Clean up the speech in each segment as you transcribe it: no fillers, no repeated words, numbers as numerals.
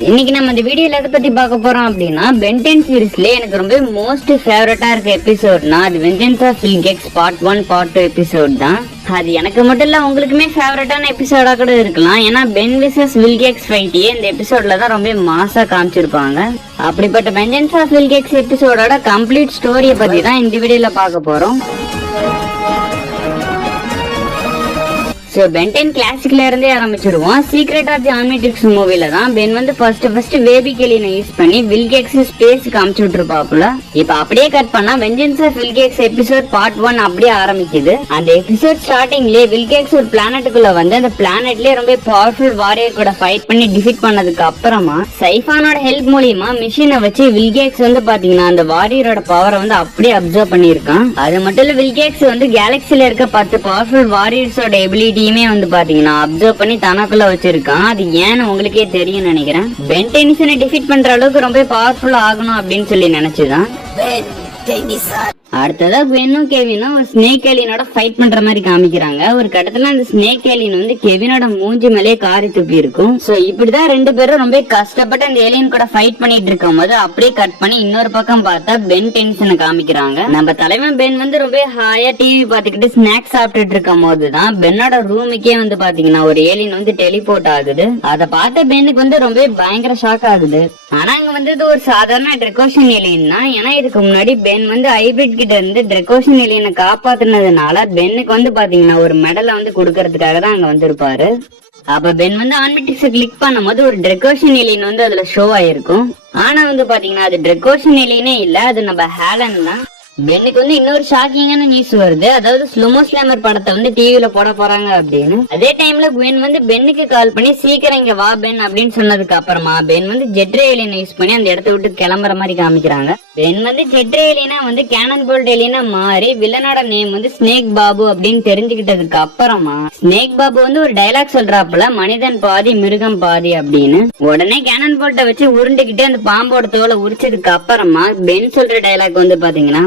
இன்னைக்கு நம்ம இந்த வீடியோல எதை பத்தி பார்க்க போறோம் அப்படின்னா பென் 10 சீரிஸ்ல எனக்கு ரொம்ப மோஸ்ட் ஃபேவரட்டா இருக்க எபிசோட்னா அது வெஞ்சன்ஸ் ஆஃப் வில்கெக்ஸ் பார்ட் 1 பார்ட் 2 எபிசோட் தான். அது எனக்கு மட்டும் இல்ல உங்களுக்குமே ஃபேவரட்டான எபிசோடா கூட இருக்கலாம். ஏன்னா பென் விசஸ் வில்கெக்ஸ் ஃபைட்டியே இந்த எபிசோட்ல தான் ரொம்ப மாசா காமிச்சிருப்பாங்க. அப்படிப்பட்ட வெஞ்சன்ஸ் ஆஃப் வில்கெக்ஸ் எபிசோடோட கம்ப்ளீட் ஸ்டோரியை பத்தி தான் இந்த வீடியோல பார்க்க போறோம். பென் 10 கிளாசிக்ல இருந்தே ஆரம்பிச்சிருவோம். சீக்ரெட் ஆஃப் தி ஆர்மிட்ரிக்ஸ் மூவில தான் பென் வந்து ஃபர்ஸ்ட் வேபி கெலினை யூஸ் பண்ணி வில்கெக்ஸ் ஸ்பேஸ் காமிச்சு விட்டுருப்பாப்புல. இப்ப அப்படியே கட் பண்ணா வெஞ்சன்ஸ் ஆஃப் வில்கெக்ஸ் எபிசோட் பார்ட் 1 அப்படியே ஆரம்பிக்குது. அந்த எபிசோட் ஸ்டார்டிங்லயே வில்கெக்ஸ் ஒரு பிளானட்டுக்குள்ள வந்து அந்த பிளானட்லயே ரொம்ப பவர்ஃபுல் வாரியர் கூட ஃபைட் பண்ணி டிஃபீட் பண்ணதுக்கு அப்புறமா சைஃபானோட ஹெல்ப் மூலியமா மிஷினை வச்சு வில்கெக்ஸ் வந்து பாத்தீங்கன்னா அந்த வாரியரோட பவரை வந்து அப்படியே அப்சர்வ் பண்ணிருக்கான். அது மட்டும் இல்ல வில்கெக்ஸ் வந்து கேலக்சில இருக்க 10 பவர்ஃபுல் வாரியர்ஸோட எபிலிட்டி வந்து பாத்தீங்கன்னா அப்சர்வ் பண்ணி தனக்குள்ள வச்சிருக்கான். அது ஏன்னு உங்களுக்கே தெரியும் நினைக்கிறேன். பென் டென்னிசனை டிஃபீட் பண்ற அளவுக்கு ரொம்ப பவர்ஃபுல்லா ஆகணும் அப்படின்னு சொல்லி நினைச்சுதான். அடுத்ததா பென்னும் கெவினும் ஒரு ஸ்னேக் ஏலியனோட ஃபைட் பண்ற மாதிரி காமிக்கிறாங்க. ஒரு கட்டத்துல அந்த ஸ்னேக் ஏலியன் வந்து கெவினோட மூஞ்சி மேலேயே காரி துப்பி இருக்கும். சோ இப்படிதான் ரெண்டு பேரும் ரொம்ப கஷ்டப்பட்டு அந்த ஏலியன் கூட ஃபைட் பண்ணிட்டு இருக்கும் போது அப்படியே கட் பண்ணி இன்னொரு பக்கம் பார்த்தா பென் டென்ஷனை காமிக்கிறாங்க. நம்ம தலைவன் பென் வந்து ரொம்ப ஹாயா டிவி பாத்துக்கிட்டு ஸ்நாக்ஸ் சாப்பிட்டுட்டு இருக்கும் போதுதான் பென்னோட ரூமுக்கே வந்து பாத்தீங்கன்னா ஒரு ஏலியன் வந்து டெலிபோர்ட் ஆகுது. அதை பார்த்த பென்னுக்கு வந்து ரொம்ப பயங்கர ஷாக் ஆகுது. ஆனா அங்க வந்து இது ஒரு சாதாரண ட்ரெக்கோஷன் ஏலியன் தான். ஏன்னா இதுக்கு முன்னாடி பென் வந்து ஹைபிரிட் கிட்ட இருந்து ட்ரெக்கோஷன் ஏலியனை காப்பாத்துனதுனால பென்னுக்கு வந்து பாத்தீங்கன்னா ஒரு மெடலை வந்து கொடுக்கறதுக்காக தான் அங்க வந்திருப்பாரு. அப்ப பென் வந்து ஆன்மிட்டிக்ஸை கிளிக் பண்ணும் போது ஒரு ட்ரெக்கோஷன் ஏலியன் வந்து அதுல ஷோ ஆயிருக்கும். ஆனா வந்து பாத்தீங்கன்னா அது ட்ரெக்கோஷன் ஏலியனே இல்ல, அது நம்ம ஹேலன் தான். பென்னுக்கு வந்து இன்னொரு ஷாக்கிங்கான நியூஸ் வருது. அதாவது ஸ்லோமோ ஸ்லாமர் படத்தை வந்து டிவில போட போறாங்க அப்படின்னு. அதே டைம்ல பென் வந்து பென்னுக்கு கால் பண்ணி சீக்கிரம் இங்க வா பென் அப்படின்னு சொன்னதுக்கு அப்புறமா பென் வந்து ஜெட்ரே ஏலியனை யூஸ் பண்ணி அந்த இடத்த விட்டு கிளம்புற மாதிரி காமிக்கிறாங்க. பென் வந்து ஜெட்ரே ஏலியனா வந்து கேனன் போல்ட் ஏலியனா மாறி வில்லனோட நேம் வந்து ஸ்னேக் பாபு அப்படின்னு தெரிஞ்சுக்கிட்டதுக்கு அப்புறமா ஸ்னேக் பாபு வந்து ஒரு டைலாக் சொல்றாப்புல மனிதன் பாதி மிருகம் பாதி அப்படின்னு. உடனே கேனன் போல்ட்டை வச்சு உருண்டுகிட்டு அந்த பாம்போட தோலை உரிச்சதுக்கு அப்புறமா பென் சொல்ற டைலாக் வந்து பாத்தீங்கன்னா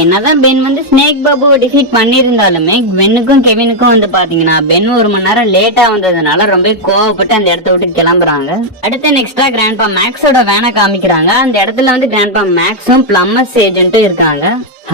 என்னதான் பென் வந்து ஸ்னேக் பாபுவை டிஃபீட் பண்ணிருந்தாலுமே பென்னுக்கும் கெவினுக்கும் வந்து பாத்தீங்கன்னா பென் ஒரு மணி நேரம் லேட்டா வந்ததுனால ரொம்ப கோவப்பட்டு அந்த இடத்த விட்டு கிளம்புறாங்க. அடுத்து நெக்ஸ்டா கிராண்ட்பா மேக்ஸோட வேனை காமிக்கிறாங்க. அந்த இடத்துல வந்து கிராண்ட்பா மேக்ஸும் பிளம்மர்ஸ் ஏஜென்ட்டும் இருக்காங்க.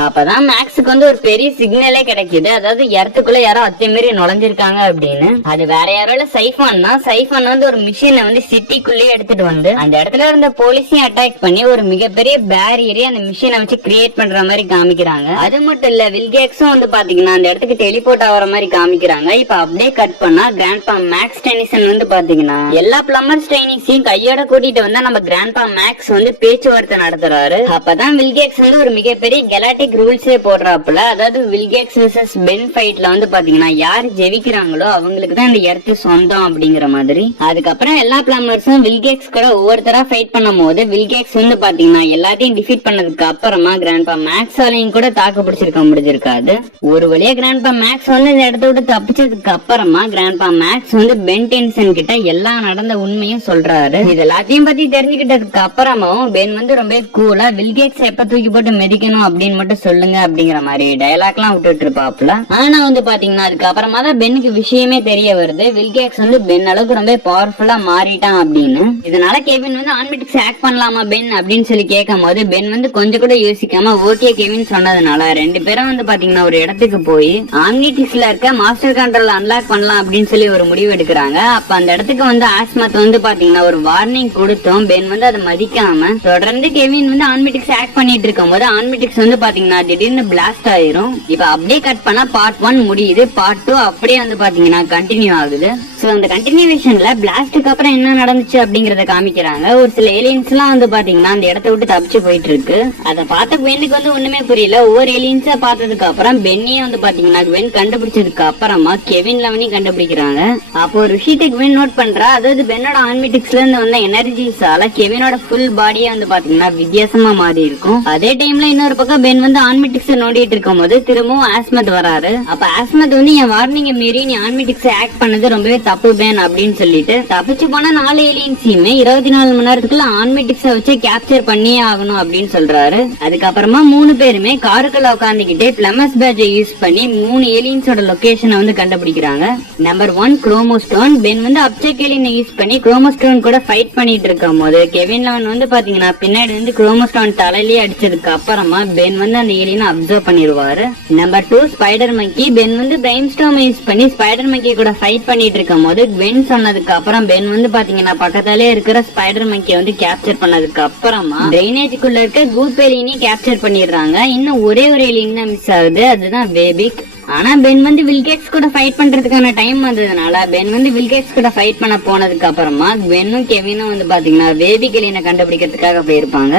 அப்பதான் மேக்ஸுக்கு வந்து ஒரு பெரிய சிக்னலே கிடைக்குது. அதாவது இடத்துக்குள்ள யாரோ அத்துமீறி நுழைஞ்சிருக்காங்க அப்படின்னு. அது வேற யாரோ இல்ல சைஃபான் தான். சைஃபான் வந்து ஒரு மிஷினை வந்து சிட்டிக்குள்ளேயே எடுத்துட்டு வந்து அந்த இடத்துல இருந்த போலீஸையும் அட்டாக் பண்ணி ஒரு மிகப்பெரிய பேரியரை அந்த மிஷினை வச்சு கிரியேட் பண்ற மாதிரி காமிக்கிறாங்க. அது மட்டும் இல்ல வில்கெக்ஸும் வந்து பாத்தீங்கன்னா அந்த இடத்துக்கு டெலிபோர்ட் ஆகிற மாதிரி காமிக்கிறாங்க. இப்ப அப்படியே கட் பண்ணா கிராண்ட்பா மேக்ஸ் டென்னிசன் வந்து பாத்தீங்கன்னா எல்லா பிளம்பர்ஸ் ட்ரைனிங்ஸையும் கையோட கூட்டிட்டு வந்தா நம்ம கிராண்ட்பா மேக்ஸ் வந்து பேச்சுவார்த்தை நடத்துறாரு. அப்பதான் வில்கெக்ஸ் வந்து ஒரு மிகப்பெரிய கெலாட்டிக் ரூல்ஸே போடுறாப்புல. அதாவது வில்கெக்ஸ் வெர்சஸ் பென் ஃபைட்ல வந்து பாத்தீங்கன்னா யாரு ஜெயிக்கிறாங்களோ அவங்களுக்கு தான் இந்த இடத்து சொந்தம் அப்படிங்கிற மாதிரி. அதுக்கப்புறம் எல்லா பிளம்பர்ஸும் வில்கெக்ஸ் கூட ஒவ்வொருத்தரா ஃபைட் பண்ணும் போது வில்கெக்ஸ் வந்து பாத்தீங்கன்னா எல்லாத்தையும் டிஃபீட் பண்ணதுக்கு அப்புறமா கிராண்ட்பா மேக்ஸாலையும் கூட தாக்கு பிடிச்சிருக்க முடிஞ்சிருக்காது. ஒரு வழியா கிராண்ட்பா மேக்ஸ் வந்து இந்த இடத்த விட்டு தப்பிச்சதுக்கு அப்புறமா கிராண்ட்பா மேக்ஸ் வந்து பென் டென்சன் கிட்ட எல்லா நடந்த உண்மையும் சொல்றாரு. இது எல்லாத்தையும் பத்தி தெரிஞ்சுக்கிட்டதுக்கு அப்புறமாவும் பென் வந்து ரொம்ப கூலா வில்கெக்ஸ் எப்ப தூக்கி போட்டு மிதிக்கணும் அப்படின்னு சொல்லுங்க அப்படிங்கிற மாதிரி டயலாக் எல்லாம் விட்டுட்டு இருப்பாப்ல. ஆனா வந்து பாத்தீங்கன்னா அதுக்கு அப்புறமா தான் பென்னுக்கு விஷயமே தெரிய வருது. வில்கெக்ஸ் வந்து பென் அளவுக்கு ரொம்ப பவர்ஃபுல்லா மாறிட்டான் அப்படின்னு. இதனால கெவின் வந்து ஆன்மிட்டிக்ஸ் ஹேக் பண்ணலாமா பென் அப்படின்னு சொல்லி கேட்கும் போது பென் வந்து கொஞ்சம் கூட யோசிக்காம ஓகே கெவின் சொன்னதுனால ரெண்டு பேரும் வந்து பாத்தீங்கன்னா ஒரு இடத்துக்கு போய் ஆம்னிட்டிக்ஸ்ல இருக்க மாஸ்டர் கண்ட்ரோல் அன்லாக் பண்ணலாம் அப்படின்னு சொல்லி ஒரு முடிவு எடுக்கிறாங்க. அப்ப அந்த இடத்துக்கு வந்து ஆஸ்மத் வந்து பாத்தீங்கன்னா ஒரு வார்னிங் கொடுத்தோம். பென் வந்து அதை மதிக்காம தொடர்ந்து கெவின் வந்து ஆன்மிட்டிக்ஸ் ஹேக் பண்ணிட்டு இருக்கும் போது ஆன்மிட்டிக்ஸ் வந்து பாத்தீங்கன்னா திடீர்னு பிளாஸ்ட் ஆயிரும். இப்ப அப்படியே கட் பண்ணா பார்ட் 1 முடியுது. பார்ட் 2 அப்படியே வந்து பாத்தீங்கன்னா கண்டினியூ ஆகுது. சோ அந்த கண்டினியூவேஷன்ல பிளாஸ்டுக்கு அப்புறம் என்ன நடந்துச்சு அப்படிங்கறத காமிக்கிறாங்க. ஒரு சில ஏலியன்ஸ் எல்லாம் வந்து பாத்தீங்கன்னா அந்த இடத்த விட்டு தப்பிச்சு போயிட்டு இருக்கு. அதை பார்த்த பென்னுக்கு வந்து ஒண்ணுமே புரியல. ஒவ்வொரு ஏலியன்ஸா பார்த்ததுக்கு அப்புறம் பென்னியே வந்து பாத்தீங்கன்னா பென் கண்டுபிடிச்சதுக்கு அப்புறமா கெவின் லெவனையும் கண்டுபிடிக்கிறாங்க. அப்போ ஒரு விஷயத்தை பென் நோட் பண்றா. அதாவது பென்னோட ஆன்மிட்டிக்ஸ்ல இருந்து வந்த எனர்ஜிஸால கெவினோட ஃபுல் பாடியே வந்து பாத்தீங்கன்னா வித்தியாசமா மாறி இருக்கும். அதே டைம்ல இன்னொரு பக்கம் பென் வந்து ஆன்மிட்டிக்ஸ் நோண்டிட்டு இருக்கும் போது திரும்பவும் ஆஸ்மத் வராரு. அப்ப ஆஸ்மத் வந்து என் வார்னிங்க மீறி நீ ஆன்மிட்டிக்ஸ் ஆக்ட் பண்ணது ரொம்பவே தப்பு பேன் அப்படின்னு சொல்லிட்டு தப்பிச்சு போன 4 ஏலியன்ஸையுமே 24 மணி நேரத்துக்குள்ள ஆன்மிட்டிக்ஸ வச்சு கேப்சர் பண்ணியே ஆகணும் அப்படின்னு சொல்றாரு. அதுக்கப்புறமா 3 பேருமே காருக்குள்ள உட்காந்துக்கிட்டே பிளமஸ் பேட்சை யூஸ் பண்ணி 3 ஏலியன்ஸோட லொகேஷனை வந்து கண்டுபிடிக்கிறாங்க. நம்பர் 1 குரோமோஸ்டோன். பென் வந்து அப்செக் ஏலியனை யூஸ் பண்ணி குரோமோஸ்டோன் கூட ஃபைட் பண்ணிட்டு இருக்கும் போது கெவின் லெவன் வந்து பாத்தீங்கன்னா பின்னாடி வந்து குரோமோஸ்டோன் தலையிலேயே அடிச்சதுக்கு அப்புறமா பென் வந்து அந்த ஏலியனை அப்சர்வ் பண்ணிடுவாரு. நம்பர் 2 ஸ்பைடர் மங்கி. பென் வந்து பிரைன் ஸ்டார்ம் யூஸ் பண்ணி ஸ்பைடர் மங்கி கூட ஃபைட் பண்ணிட்டு இருக்கும் போது பென் சொன்னதுக்கு அப்புறம் பென் வந்து பாத்தீங்கன்னா பக்கத்தாலே இருக்கிற ஸ்பைடர் மங்கியை வந்து கேப்சர் பண்ணதுக்கு அப்புறமா ட்ரைனேஜுக்குள்ள இருக்க கூப் ஏலியனை கேப்சர் பண்ணிடுறாங்க. இன்னும் ஒரே ஒரு ஏலியன் தான் மிஸ் ஆகுது, அதுதான் வேபிக். ஆனா பென் வந்து வில்கேக்ஸ் கூட ஃபைட் பண்றதுக்கான டைம் வந்ததுனால பென் வந்து வில்கேக்ஸ் கூட ஃபைட் பண்ண போனதுக்கு அப்புறமா பென்னும் கெவினும் வந்து பாத்தீங்கன்னா வேபிக் ஏலியனை கண்டுபிடிக்கிறதுக்காக போயிருப்பாங்க.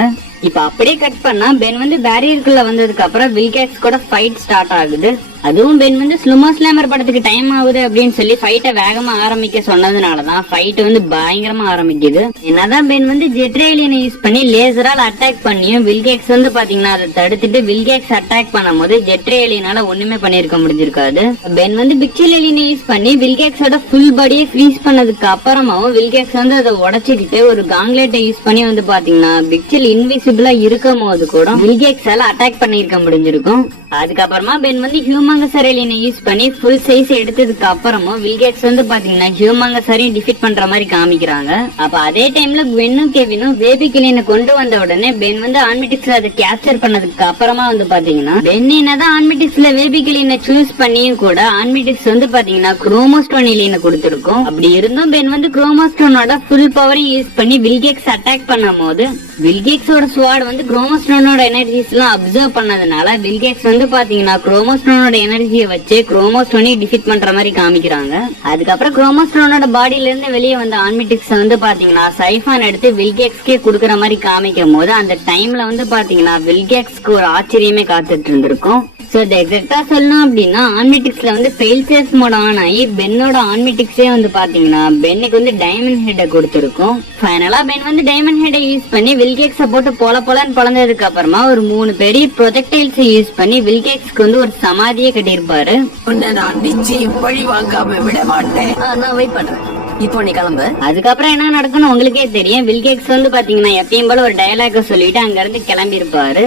இப்ப அப்படியே கட் பண்ணா பென் வந்து பேரியருக்குள்ள வந்ததுக்கு அப்புறம் வில்கேக்ஸ் கூட ஃபைட் ஸ்டார்ட் ஆகுது. அதுவும் பென் வந்து ஸ்லுமோ ஸ்லாமர் படத்துக்கு டைம் ஆகுது அப்படின்னு சொல்லி ஃபைட்டை வேகமா ஆரம்பிக்க சொன்னதுனாலதான் ஃபைட் வந்து பயங்கரமா ஆரம்பிக்குது. என்னதான் பென் வந்து ஜெட்ரேலியனை யூஸ் பண்ணி லேசரால் அட்டாக் பண்ணியும் வில்கேக்ஸ் வந்து பாத்தீங்கன்னா அதை தடுத்துட்டு வில்கேக்ஸ் அட்டாக் பண்ணும் போது ஜெட்ரேலியனால ஒண்ணுமே பண்ணிருக்க முடிஞ்சிருக்காது. பென் வந்து பிக்சல் ஏலியனை யூஸ் பண்ணி வில்கேக்ஸோட ஃபுல் பாடியை ஃப்ரீஸ் பண்ணதுக்கு அப்புறமாவும் வில்கேக்ஸ் வந்து அதை உடைச்சுக்கிட்டு ஒரு காங்லேட்டை யூஸ் பண்ணி வந்து பாத்தீங்கன்னா பிக்சல் இன்விசிபிளா இருக்கும் போது கூட வில்கேக்ஸால அட்டாக் பண்ணிருக்க முடிஞ்சிருக்கும். அதுக்கப்புறமா பென் வந்து ஹியூமங்கஸ் ஏலியனை யூஸ் பண்ணி ஃபுல் சைஸ் எடுத்ததுக்கு அப்புறமும் வில்கேக்ஸ் வந்து பாத்தீங்கன்னா ஹியூமங்கஸ் டிஃபீட் பண்ற மாதிரி காமிக்கிறாங்க. அப்ப அதே டைம்ல பென்னும் கெவினும் வேபிக் ஏலியனை கொண்டு வந்த உடனே பென் வந்து ஆன்மிட்டிக்ஸ்ல அதை கேப்சர் பண்ணதுக்கு அப்புறமா வந்து பாத்தீங்கன்னா பென் என்னதான் ஆன்மிட்டிக்ஸ்ல வேபிக் ஏலியனை சூஸ் பண்ணியும் கூட ஆன்மிட்டிக்ஸ் வந்து பாத்தீங்கன்னா குரோமோஸ்டோன் ஏலியனை கொடுத்திருக்கும். அப்படி இருந்தும் பென் வந்து குரோமோஸ்டோனோட ஃபுல் பவரையும் யூஸ் பண்ணி வில்கேக்ஸ் அட்டாக் பண்ணும் போது வில்கேக்ஸோட ஸ்வாட் வந்து குரோமோஸ்டோனோட எனர்ஜிஸ் எல்லாம் அப்சர்வ் பண்ணதுனால வில்கேக்ஸ் வந்து பாத்தீங்கன்னா குரோமோஸ்டோனோட எனர்ஜியை வச்சு குரோமோஸ்டோனை டிஃபீட் பண்ற மாதிரி காமிக்கிறாங்க. அதுக்கப்புறம் குரோமோஸ்டோனோட பாடியில இருந்து வெளியே வந்த ஆன்மிட்டிக்ஸ் வந்து பாத்தீங்கன்னா சைஃபான் எடுத்து வில்கேக்ஸ்க்கே குடுக்கற மாதிரி காமிக்கும் போது அந்த டைம்ல வந்து பாத்தீங்கன்னா வில்கேக்ஸ்க்கு ஒரு ஆச்சரியமே காத்துட்டு இருந்திருக்கும். சோ எக்ஸாக்டா சொல்லணும் அப்படின்னா ஆன்மிட்டிக்ஸ்ல வந்து ஃபெயில் சேஃப் மோட் ஆன் ஆகி பென்னோட ஆன்மிட்டிக்ஸே வந்து பாத்தீங்கன்னா பென்னுக்கு வந்து டைமண்ட் ஹெட்டை கொடுத்திருக்கும். ஃபைனலா பென் வந்து டைமண்ட் ஹெட்டை யூஸ் பண்ணி வில்கேக்ஸ போட்டு போலன்னு பழந்ததுக்கு அப்புறமா ஒரு 3 பெரிய ப்ரொஜெக்டைல்ஸ் யூஸ் பண்ணி வில்கேக்ஸ்க்கு வந்து ஒரு சமாதியே கட்டியிருப்பாரு. நிச்சயம் பழி வாங்காம விட மாட்டேன். நான் வெயிட் பண்றேன், இப்போ நீ கிளம்பு. அதுக்கப்புறம் என்ன நடக்கும்னு உங்களுக்கே தெரியும். வில்கேக்ஸ் வந்து பாத்தீங்கன்னா எப்பயும் போல ஒரு டயலாக சொல்லிட்டு அங்க இருந்து கிளம்பி இருப்பாரு.